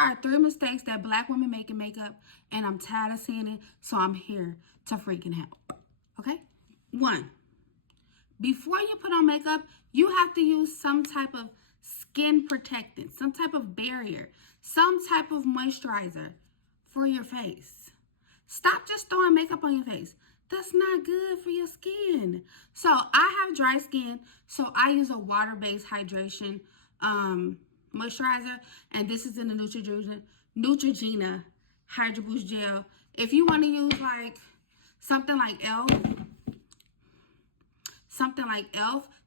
are 3 mistakes that black women make in makeup, and I'm tired of seeing it, so I'm here to freaking help. Okay? 1, before you put on makeup, you have to use some type of skin protectant, some type of barrier, some type of moisturizer for your face. Stop just throwing makeup on your face. That's not good for your skin. So I have dry skin, so I use a water-based hydration moisturizer, and this is in the Neutrogena Hydro Boost Gel. If you want to use like something like e.l.f.,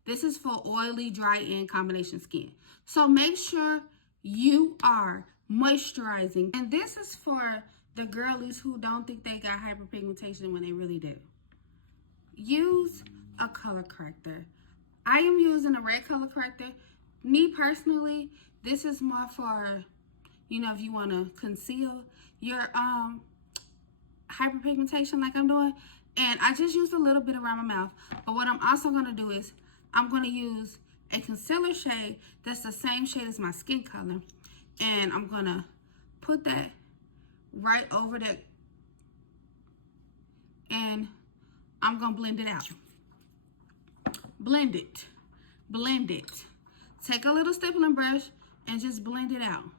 this is for oily, dry, and combination skin. So make sure you are moisturizing. And this is for the girlies who don't think they got hyperpigmentation when they really do. Use a color corrector. I am using a red color corrector. Me personally, this is more for, you know, if you want to conceal your hyperpigmentation like I'm doing. And I just used a little bit around my mouth. But what I'm also going to do is I'm going to use a concealer shade that's the same shade as my skin color. And I'm going to put that right over that. And I'm going to blend it out. Blend it. Blend it. Take a little stippling brush and just blend it out.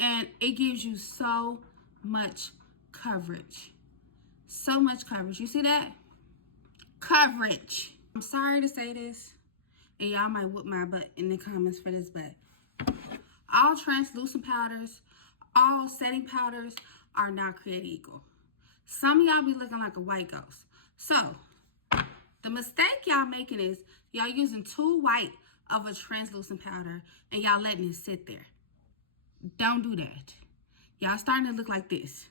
And it gives you so much coverage. So much coverage. You see that? Coverage. I'm sorry to say this, and y'all might whoop my butt in the comments for this, but all translucent powders, all setting powders are not created equal. Some of y'all be looking like a white ghost. So, the mistake y'all making is y'all using too white of a translucent powder and y'all letting it sit there. Don't do that. Y'all starting to look like this.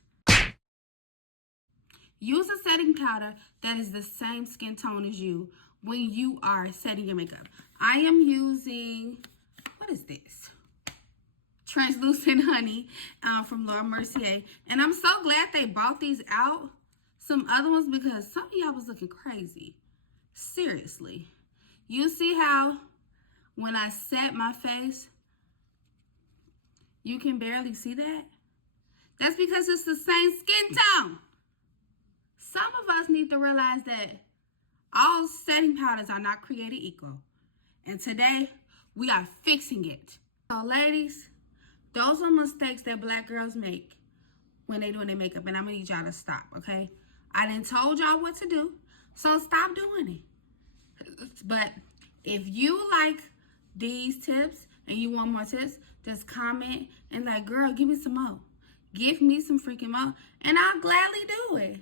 Use a setting powder that is the same skin tone as you when you are setting your makeup. I am using, what is this? Translucent Honey from Laura Mercier. And I'm so glad they brought these out, some other ones, because some of y'all was looking crazy. Seriously. You see how when I set my face, you can barely see that? That's because it's the same skin tone. Some of us need to realize that all setting powders are not created equal. And today, we are fixing it. So ladies, those are mistakes that black girls make when they're doing their makeup. And I'm going to need y'all to stop, okay? I done told y'all what to do, so stop doing it. But if you like these tips and you want more tips, just comment and like, girl, give me some more. Give me some freaking more. And I'll gladly do it.